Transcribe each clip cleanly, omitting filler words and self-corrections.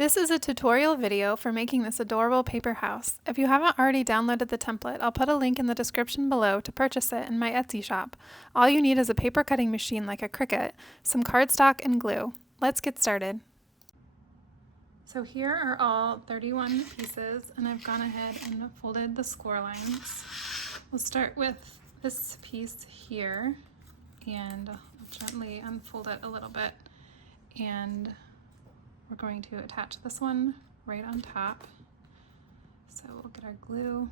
This is a tutorial video for making this adorable paper house. If you haven't already downloaded the template, I'll put a link in the description below to purchase it in my Etsy shop. All you need is a paper cutting machine like a Cricut, some cardstock, and glue. Let's get started. So here are all 31 pieces, and I've gone ahead and folded the score lines. We'll start with this piece here, and I'll gently unfold it a little bit, and we're going to attach this one right on top. So we'll get our glue.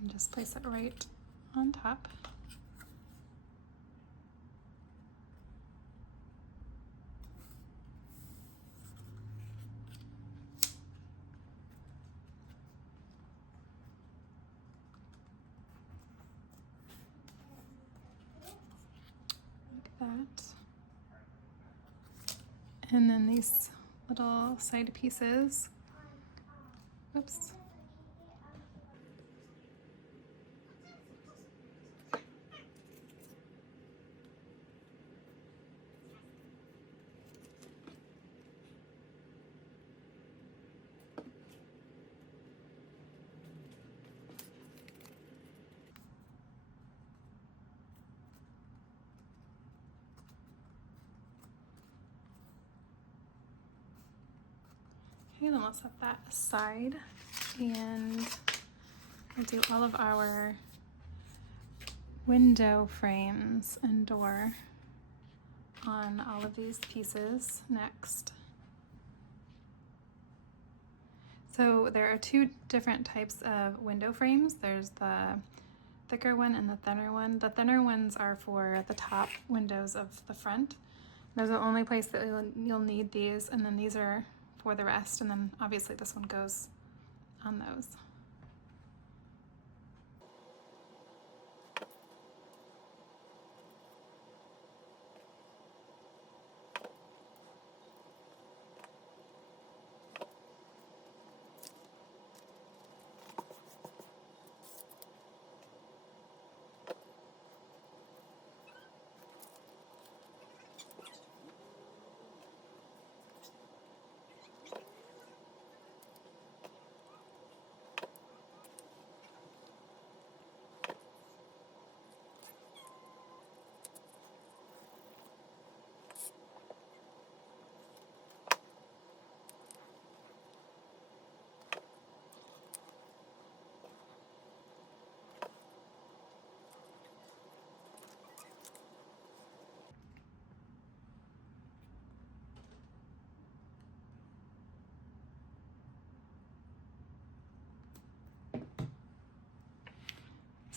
And just place it right on top. That. And then these little side pieces. Oops. Okay, then we'll set that aside, and we'll do all of our window frames and door on all of these pieces next. So there are two different types of window frames. There's the thicker one and the thinner one. The thinner ones are for the top windows of the front. Those are the only place that you'll need these, and then these are for the rest, and then obviously this one goes on those.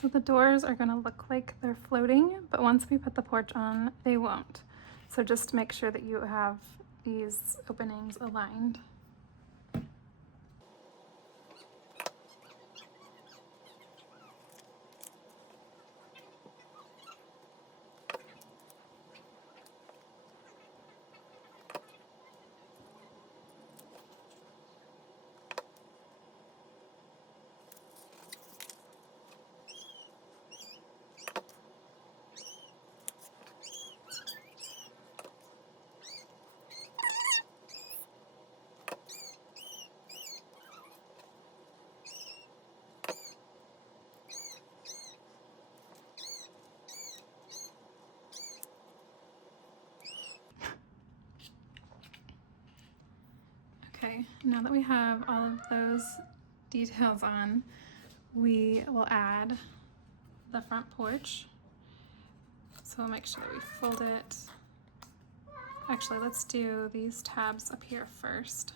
So the doors are going to look like they're floating, but once we put the porch on, they won't. So just make sure that you have these openings aligned. Okay, now that we have all of those details on, we will add the front porch. So we'll make sure that we fold it. Actually, let's do these tabs up here first.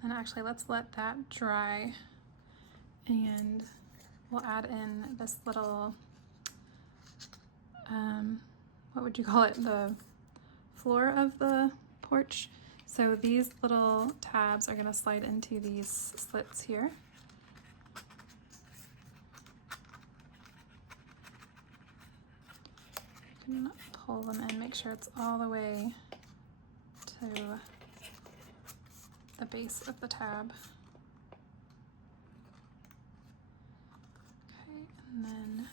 And then actually, let's let that dry, and we'll add in this little, what would you call it? The floor of the porch. So these little tabs are going to slide into these slits here. can pull them in, make sure it's all the way to the base of the tab. Okay, and then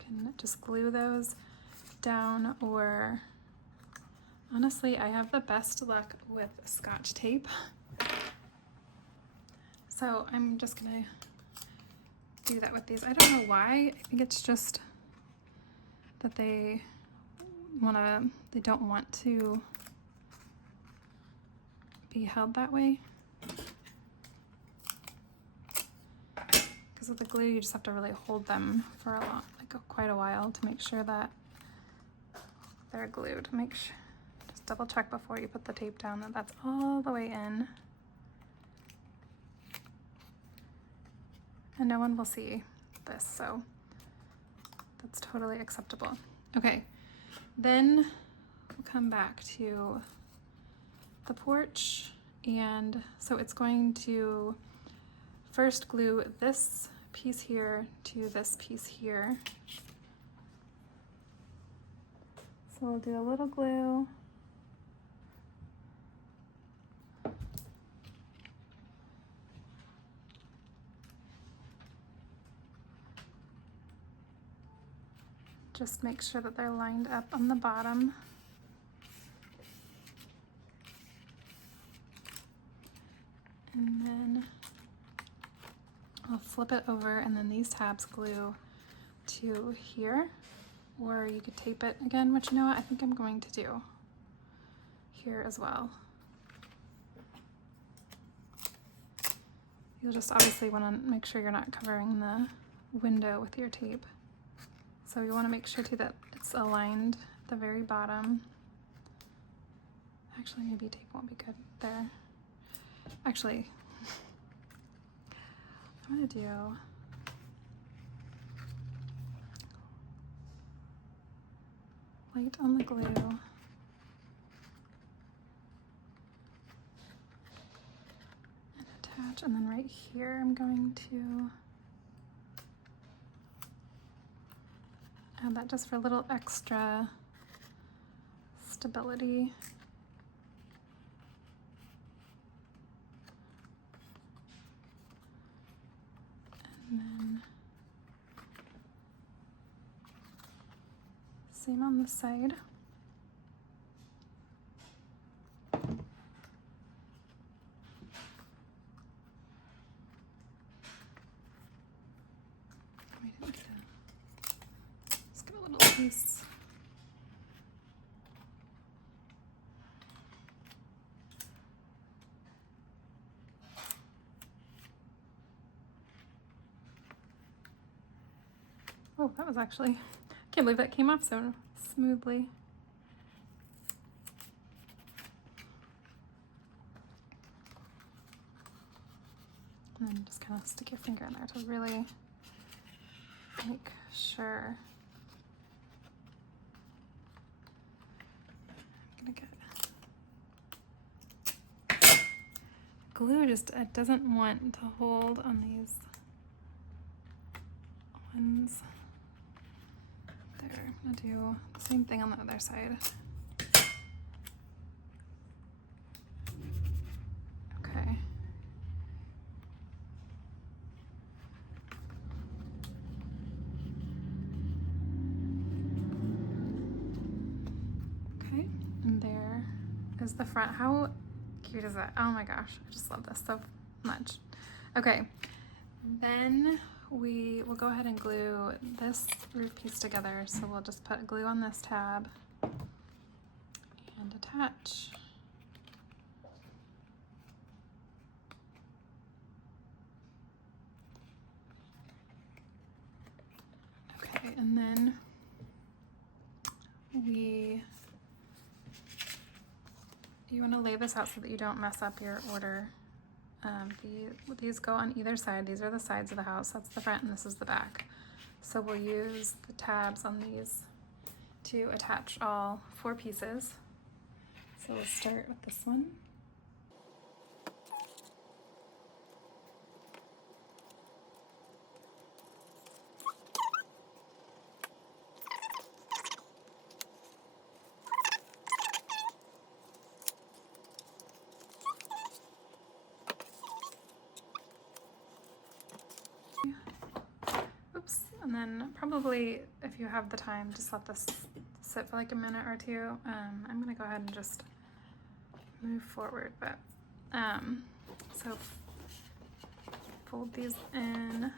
you can just glue those down, or honestly, I have the best luck with Scotch tape. So I'm just gonna do that with these. I don't know why. I think it's just that they don't want to be held that way. Because with the glue, you just have to really hold them for quite a while to make sure that they're glued. Just double check before you put the tape down that that's all the way in. And no one will see this, so that's totally acceptable. Okay, then we'll come back to the porch, and so it's going to first glue this piece here to this piece here. So we'll do a little glue. Just make sure that they're lined up on the bottom. And then I'll flip it over, and then these tabs glue to here, or you could tape it again, which you know what, I think I'm going to do here as well. You'll just obviously want to make sure you're not covering the window with your tape. So you want to make sure too that it's aligned at the very bottom. Actually, maybe tape won't be good there. Actually, I'm gonna do light on the glue. And attach, and then right here I'm going to add that just for a little extra stability. And then same on this side. We didn't get let's give a little piece. Oh, that was actually, I can't believe that came off so smoothly. And then just kind of stick your finger in there to really make sure. I'm gonna get glue, just it doesn't want to hold on these ones. There, I'm gonna do the same thing on the other side. Okay. Okay, and there is the front. How cute is that? Oh my gosh, I just love this so much. Okay, then we will go ahead and glue this roof piece together. So we'll just put glue on this tab and attach. Okay, and then you want to lay this out so that you don't mess up your order. These go on either side. These are the sides of the house. That's the front and this is the back. So we'll use the tabs on these to attach all 4 pieces. So we'll start with this one. then probably if you have the time, just let this sit for like a minute or two. I'm gonna go ahead and just move forward, but so fold these in,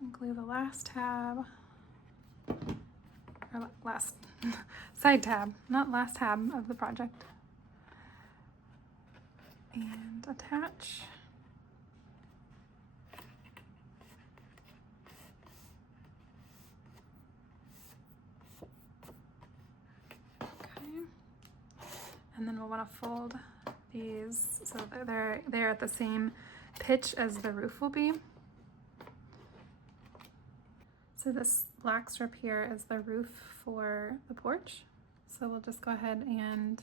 and glue the last tab, or last side tab, not last tab of the project, and attach. And then we'll want to fold these so that they're at the same pitch as the roof will be. So this black strip here is the roof for the porch. So we'll just go ahead and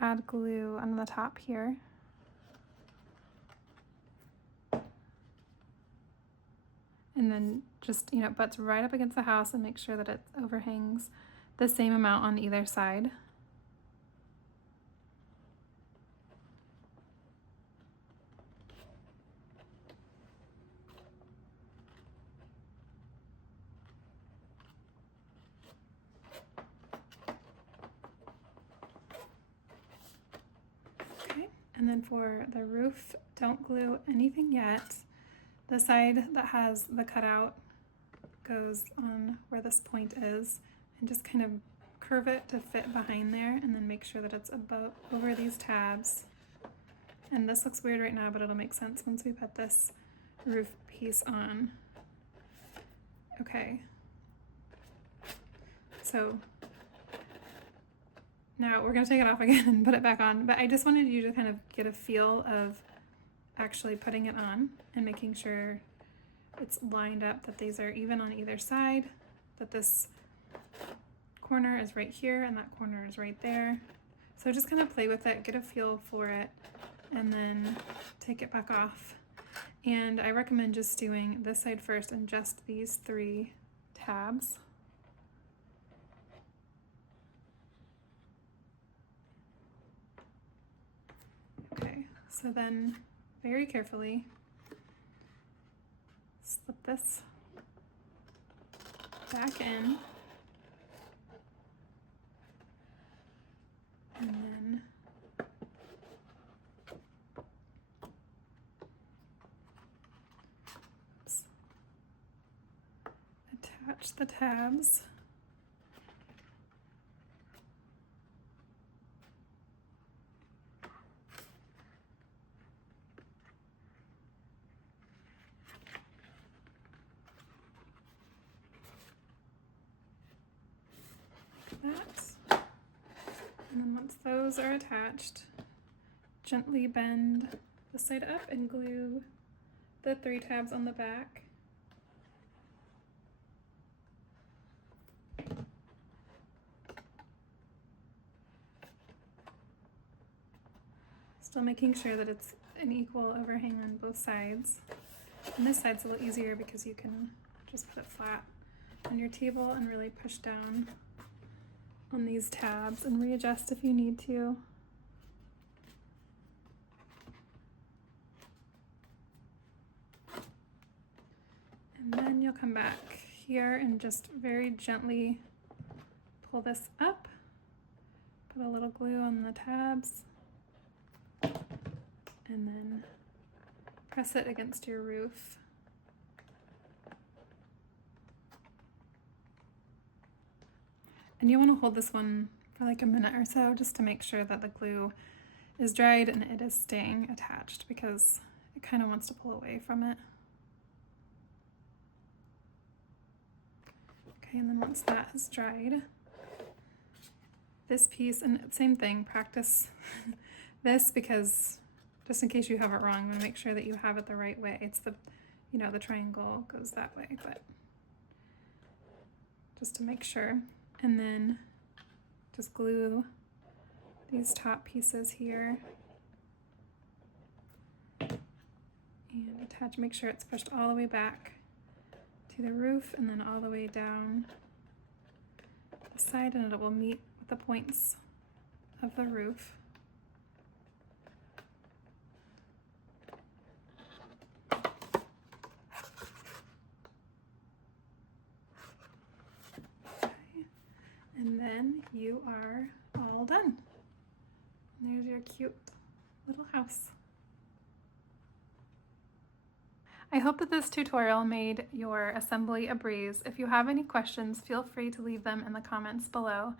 add glue on the top here. And then just, you know, it butts right up against the house, and make sure that it overhangs the same amount on either side. And then for the roof, don't glue anything yet. The side that has the cutout goes on where this point is, and just kind of curve it to fit behind there, and then make sure that it's above over these tabs. And this looks weird right now, but it'll make sense once we put this roof piece on. Okay. So now we're gonna take it off again and put it back on, but I just wanted you to kind of get a feel of actually putting it on and making sure it's lined up, that these are even on either side, that this corner is right here and that corner is right there. So just kind of play with it, get a feel for it, and then take it back off. And I recommend just doing this side first and just these 3 tabs. Okay, so then very carefully slip this back in, and then attach the tabs. That. And then once those are attached, gently bend the side up and glue the 3 tabs on the back. Still making sure that it's an equal overhang on both sides. And this side's a little easier because you can just put it flat on your table and really push down on these tabs and readjust if you need to. And then you'll come back here and just very gently pull this up, put a little glue on the tabs, and then press it against your roof. And you want to hold this one for like a minute or so just to make sure that the glue is dried and it is staying attached, because it kind of wants to pull away from it. Okay, and then once that has dried, this piece, and same thing, practice this, because just in case you have it wrong, I'm going to make sure that you have it the right way. It's the, you know, the triangle goes that way, but just to make sure. And then just glue these top pieces here and attach, make sure it's pushed all the way back to the roof and then all the way down the side, and it will meet with the points of the roof. And then you are all done. And there's your cute little house. I hope that this tutorial made your assembly a breeze. If you have any questions, feel free to leave them in the comments below.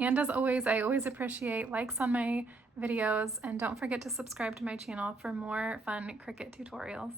And as always, I always appreciate likes on my videos, and don't forget to subscribe to my channel for more fun Cricut tutorials.